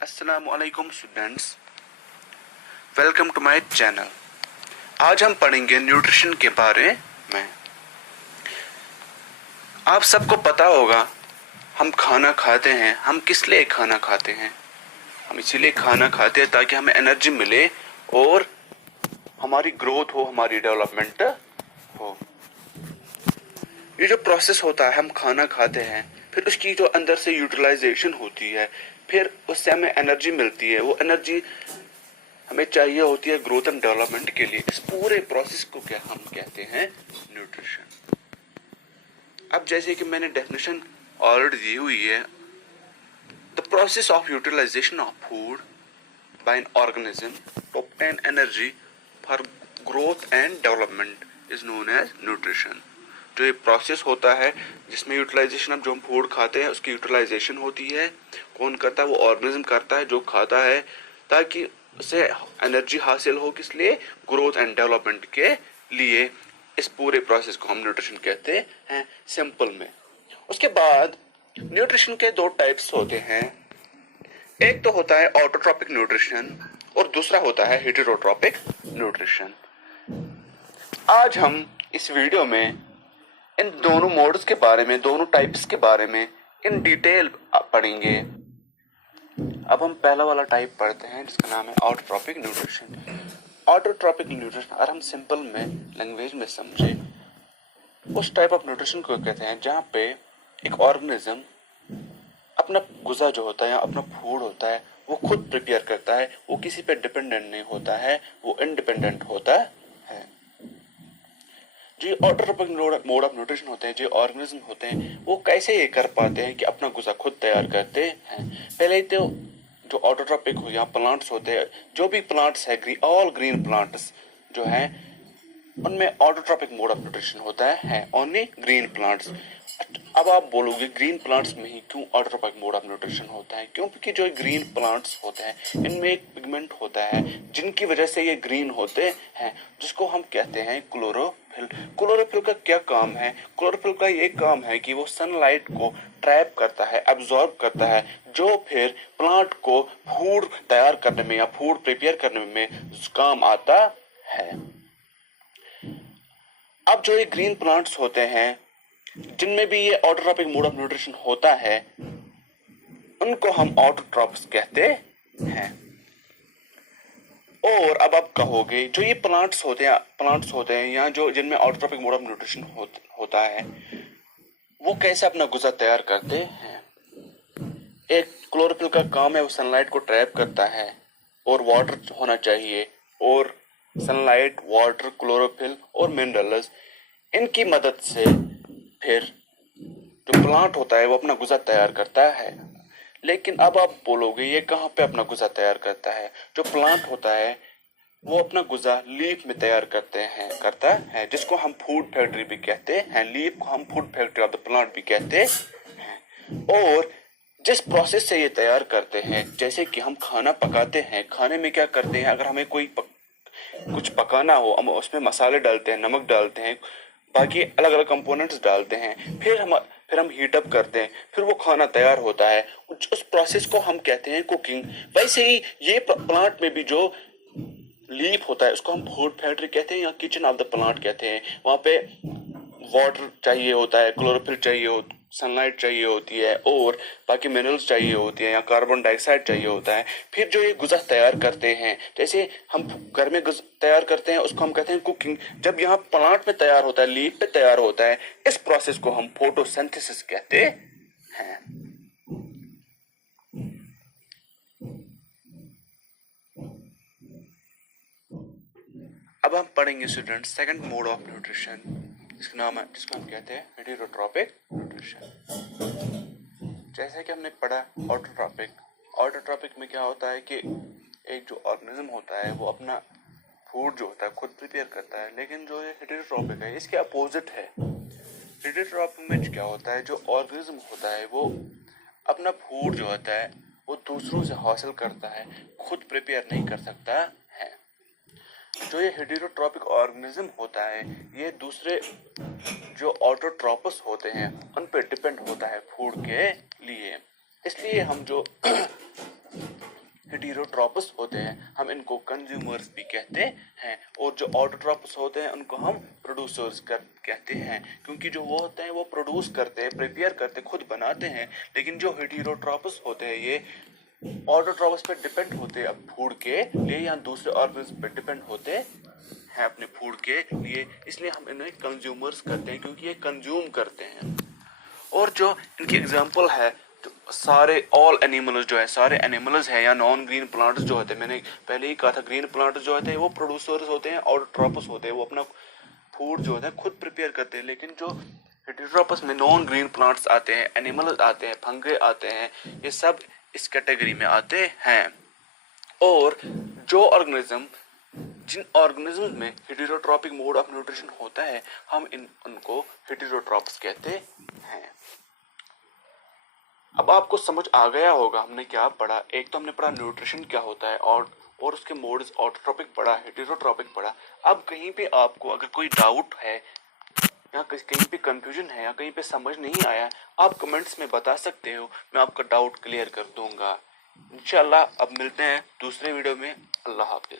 अस्सलामुअलैकुम students, welcome to my channel. आज हम पढ़ेंगे न्यूट्रिशन के बारे में। आप सबको पता होगा हम खाना खाते हैं, हम किस लिए खाना खाते हैं? हम इसीलिए खाना खाते हैं ताकि हमें एनर्जी मिले और हमारी ग्रोथ हो, हमारी डेवलपमेंट हो। ये जो प्रोसेस होता है, हम खाना खाते हैं, फिर उसकी जो अंदर से यूटिलाइजेशन होती है, फिर उससे हमें एनर्जी मिलती है। वो एनर्जी हमें चाहिए होती है ग्रोथ एंड डेवलपमेंट के लिए। इस पूरे प्रोसेस को क्या हम कहते हैं? न्यूट्रिशन। अब जैसे कि मैंने डेफिनेशन ऑलरेडी दी हुई है, the process of utilization of food by an organism to obtain energy for growth and development is known as nutrition. जो ये प्रोसेस होता है जिसमें यूटिलाइजेशन, अब जो हम फूड खाते हैं उसकी यूटिलाइजेशन होती है, कौन करता है? वो ऑर्गेनिज्म करता है जो खाता है, ताकि उसे एनर्जी हासिल हो। किस लिए? ग्रोथ एंड डेवलपमेंट के लिए। इस पूरे प्रोसेस को हम न्यूट्रिशन कहते हैं सिंपल में। उसके बाद न्यूट्रिशन के दो टाइप्स होते हैं। एक तो होता है ऑटोट्रॉपिक न्यूट्रिशन और दूसरा होता है हेटेरोट्रॉपिक न्यूट्रिशन। आज हम इस वीडियो में इन दोनों मोड्स के बारे में, दोनों टाइप्स के बारे में इन डिटेल पढ़ेंगे। अब हम पहला वाला टाइप पढ़ते हैं जिसका नाम है ऑटोट्रॉपिक न्यूट्रिशन। ऑटोट्रॉपिक न्यूट्रिशन, अगर हम सिंपल में लैंग्वेज में समझे, उस टाइप ऑफ न्यूट्रिशन को कहते हैं जहाँ पे एक ऑर्गेनिज्म अपना गुज़ा जो होता है, अपना फूड होता है, वो खुद प्रिपेयर करता है। वो किसी पे डिपेंडेंट नहीं होता है, वो इंडिपेंडेंट होता है। जो ऑटोट्रॉपिक मोड ऑफ न्यूट्रिशन होते हैं, जो ऑर्गेनिज्म होते हैं, वो कैसे ये कर पाते हैं कि अपना गुज़ा खुद तैयार करते हैं? पहले तो जो ऑटोट्रॉपिक हो या प्लांट्स होते हैं, जो भी प्लांट्स है, ऑल ग्रीन प्लांट्स जो है, उनमें ऑटोट्रॉपिक मोड ऑफ न्यूट्रिशन होता है ओनली ग्रीन प्लांट्स। अब आप बोलोगे ग्रीन प्लांट्स में ही क्यों ऑटोट्रॉपिक मोड ऑफ न्यूट्रिशन होता है? क्योंकि जो ग्रीन प्लांट्स होते हैं इनमें एक पिगमेंट होता है जिनकी वजह से ये ग्रीन होते हैं, जिसको हम कहते हैं क्लोरोफिल। क्लोरोफिल का क्या काम है? क्लोरोफिल का ये काम है कि वो सनलाइट को ट्रैप करता है, एब्जॉर्ब करता है, जो फिर प्लांट को फूड तैयार करने में या फूड प्रिपेयर करने में काम आता है। अब जो ये ग्रीन प्लांट्स होते हैं जिनमें भी ये ऑटोट्रॉपिक मोड ऑफ न्यूट्रिशन होता है, उनको हम ऑटोट्रॉप्स कहते हैं। और अब आप कहोगे जो ये प्लांट्स होते हैं या जो जिनमें ऑटोट्रॉपिक मोड ऑफ न्यूट्रिशन होता है, वो कैसे अपना गुज़ा तैयार करते हैं? एक क्लोरोफिल का काम है, वो सनलाइट को ट्रैप करता है और वाटर होना चाहिए, और सनलाइट, वाटर, क्लोरोफिल और मिनरल्स, इनकी मदद से फिर जो प्लांट होता है वो अपना गुज़ा तैयार करता है। लेकिन अब आप बोलोगे ये कहाँ पे अपना गुज़ा तैयार करता है? जो प्लांट होता है वो अपना गुज़ा लीफ में तैयार करता है, जिसको हम फूड फैक्ट्री भी कहते हैं। लीफ को हम food factory of the plant भी कहते हैं। और जिस प्रोसेस से ये तैयार करते हैं, जैसे कि हम खाना पकाते हैं, खाने में क्या करते हैं? अगर हमें कुछ पकाना हो, हम उसमें मसाले डालते हैं, नमक डालते हैं, बाकी अलग अलग कंपोनेंट्स डालते हैं, फिर हम हीट अप करते हैं, फिर वो खाना तैयार होता है। उस प्रोसेस को हम कहते हैं कुकिंग। वैसे ही ये प्लांट में भी जो लीफ होता है उसको हम फूड फैक्ट्री कहते हैं या किचन ऑफ द प्लांट कहते हैं। वहाँ पे वाटर चाहिए होता है, क्लोरोफिल चाहिए, सनलाइट चाहिए होती है, और बाकी मिनरल्स चाहिए होती है या कार्बन डाइऑक्साइड चाहिए होता है। फिर जो ये गुज़ा तैयार करते हैं, जैसे हम घर में तैयार करते हैं, उसको हम कहते हैं कुकिंग। जब यहाँ प्लांट में तैयार होता है, लीफ पे तैयार होता है, इस प्रोसेस को हम फोटोसिंथेसिस कहते हैं। अब हम पढ़ेंगे student second mode of nutrition, जिसको हम कहते हैं हेटेरोट्रॉपिक न्यूट्रिशन। जैसे कि हमने पढ़ा ऑटोट्रॉपिक में क्या होता है कि एक जो ऑर्गेनिज्म होता है वो अपना फूड जो होता है खुद प्रिपेयर करता है। लेकिन जो ये हेटेरोट्रॉपिक है इसके अपोजिट है। हेटेरोट्रॉपिक में क्या होता है, जो ऑर्गेनिज्म होता है वो अपना फूड जो होता है वो दूसरों से हासिल करता है, खुद प्रिपेयर नहीं कर सकता है। जो ये हेटेरोट्रॉपिक ऑर्गेनिज्म होता है ये दूसरे जो ऑटोट्रॉपस होते हैं उन पे डिपेंड होता है फूड के लिए। इसलिए हम जो हेटेरोट्रोपस होते हैं हम इनको कंज्यूमर्स भी कहते हैं, और जो ऑटोट्रोपस होते हैं उनको हम प्रोड्यूसर्स कहते हैं, क्योंकि जो वो होते हैं वो प्रोड्यूस करते हैं, प्रिपेयर करते, खुद बनाते हैं। लेकिन जो हेटेरोट्रोपस होते हैं ये ऑटोट्रोपस पे डिपेंड होते हैं अब फूड के लिए, या दूसरे ऑर्गेनिज्म पे डिपेंड होते हैं अपने फूड के लिए, इसलिए हम इन्हें कंज्यूमर्स करते हैं क्योंकि ये कंज्यूम करते हैं। और जो इनकी एग्जांपल है, तो सारे ऑल एनिमल्स जो है, सारे एनिमल्स हैं या नॉन ग्रीन प्लांट्स जो होते हैं, मैंने पहले ही कहा था ग्रीन प्लांट्स जो होते हैं वो प्रोड्यूसर्स होते हैं, ऑटोट्रोपस होते हैं, वो अपना फूड जो होता है खुद प्रिपेयर करते हैं। लेकिन जो हेटेरोट्रोपस में नॉन ग्रीन प्लांट्स आते हैं, एनिमल्स आते हैं, फंगे आते हैं, ये सब इस कैटेगरी में आते हैं। और जो ऑर्गेनिज्म जिन ऑर्गेनिज्म में हेटेरोट्रॉपिक मोड ऑफ न्यूट्रिशन होता है हम उनको हेटेरोट्रॉप्स कहते हैं। अब आपको समझ आ गया होगा हमने क्या पढ़ा। एक तो हमने पढ़ा न्यूट्रिशन क्या होता है, और उसके मोड्स, ऑटोट्रॉपिक पढ़ा, हेटेरोट्रॉपिक पढ़ा। अब कहीं पे आपको अगर कोई डाउट है या कहीं पे कंफ्यूजन है या कहीं पे समझ नहीं आया, आप कमेंट्स में बता सकते हो, मैं आपका डाउट क्लियर कर दूंगा इंशाल्लाह। अब मिलते हैं दूसरे वीडियो में। अल्लाह हाफिज।